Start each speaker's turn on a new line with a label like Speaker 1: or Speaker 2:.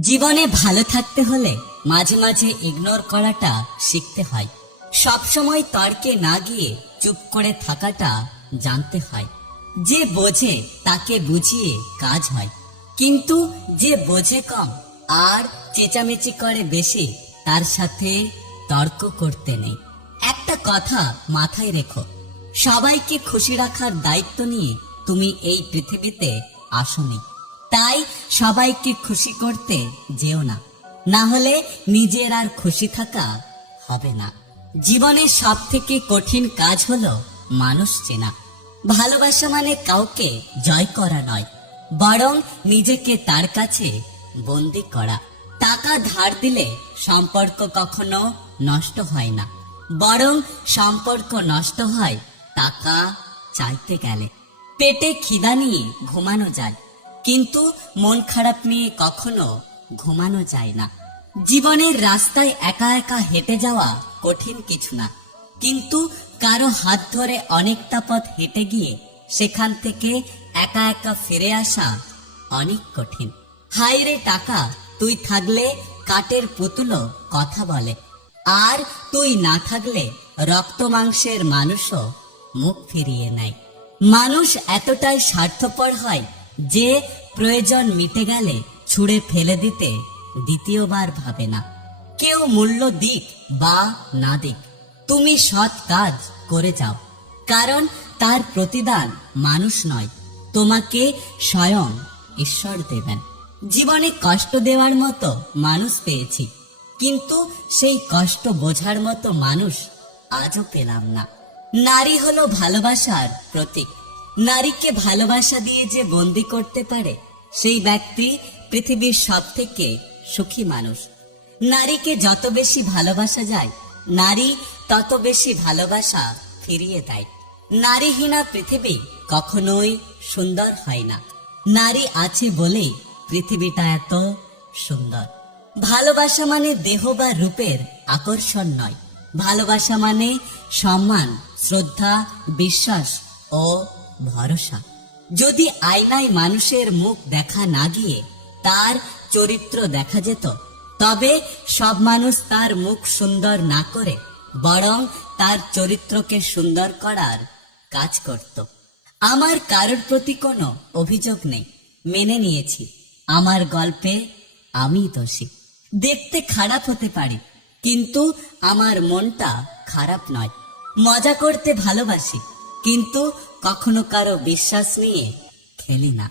Speaker 1: জীবনে ভালো থাকতে হলে মাঝে মাঝে ইগনোর করাটা শিখতে হয়। সবসময় তর্কে না গিয়ে চুপ করে থাকাটা জানতে হয়। যে বোঝে তাকে বুঝিয়ে কাজ হয়। কিন্তু যে বোঝে কম আর চেঁচামেচি করে বেশি, তার সাথে তর্ক করতে নেই। একটা কথা মাথায় রেখো, সবাইকে খুশি রাখার দায়িত্ব নিয়ে তুমি এই পৃথিবীতে আসনি। তাই সবাইকে খুশি করতে যেও না। না হলে নিজের আর খুশি থাকা হবে না। জীবনের সব থেকে কঠিন কাজ হলো মানুষ চেনা। ভালোবাসা মানে কাউকে জয় করা নয়, বরং নিজেকে তার কাছে বন্দি করা। টাকা ধার দিলে সম্পর্ক কখনো নষ্ট হয় না, বরং সম্পর্ক নষ্ট হয় টাকা চাইতে গেলে। পেটে খিদা নিয়ে ঘুমানো যায় কিন্তু মন খারাপ নিয়ে কখনো ঘুমানো যায় না। জীবনের রাস্তায় একা একা হেঁটে যাওয়া কঠিন কিছু না। কিন্তু কারও হাত ধরে অনেকটা পথ হেঁটে গিয়ে সেখান থেকে একা একা ফিরে আসা অনেক কঠিন। হাই রে টাকা, তুই থাকলে কাটের পুতুলো কথা বলে। আর তুই না থাকলে রক্ত মাংসের মানুষও মুখ ফিরিয়ে নেয়। মানুষ এতটাই স্বার্থপর হয় যে প্রয়োজন মিটে গেলে ছুঁড়ে ফেলে দিতে দ্বিতীয়বার ভাবে না। কেউ মূল্য দিক বা না দিক, তুমি সৎ কাজ করে যাও। কারণ তার প্রতিদান মানুষ নয়, তোমাকে স্বয়ং ঈশ্বর দেবেন। জীবনে কষ্ট দেওয়ার মতো মানুষ পেয়েছি, কিন্তু সেই কষ্ট বোঝার মতো মানুষ আজও পেলাম না। নারী হলো ভালোবাসার প্রতীক। নারীকে ভালোবাসা দিয়ে যে বন্দি করতে পারে, সেই ব্যক্তি পৃথিবীর সব থেকে সুখী মানুষ। নারীকে যত বেশি ভালোবাসা যায়, নারী তত বেশি ভালোবাসা ফিরিয়ে দেয়। নারীহীনা পৃথিবী কখনোই সুন্দর হয় না। নারী আছে বলেই পৃথিবীটা এত সুন্দর। ভালোবাসা মানে দেহ বা রূপের আকর্ষণ নয়। ভালোবাসা মানে সম্মান, শ্রদ্ধা, বিশ্বাস ও ভরসা। যদি আয়নায় মানুষের মুখ দেখা না গিয়ে তার চরিত্র দেখা যেত, তবে সব মানুষ তার মুখ সুন্দর না করে বরং তার চরিত্রকে সুন্দর করার কাজ করত। আমার কারোর প্রতি কোনো অভিযোগ নেই। মেনে নিয়েছি। আমার গল্পে আমি দোষী। দেখতে খারাপ হতে পারি, কিন্তু আমার মনটা খারাপ নয়। মজা করতে ভালোবাসি। কিন্তু কখনো কারও বিশ্বাস নিয়ে খেলি না।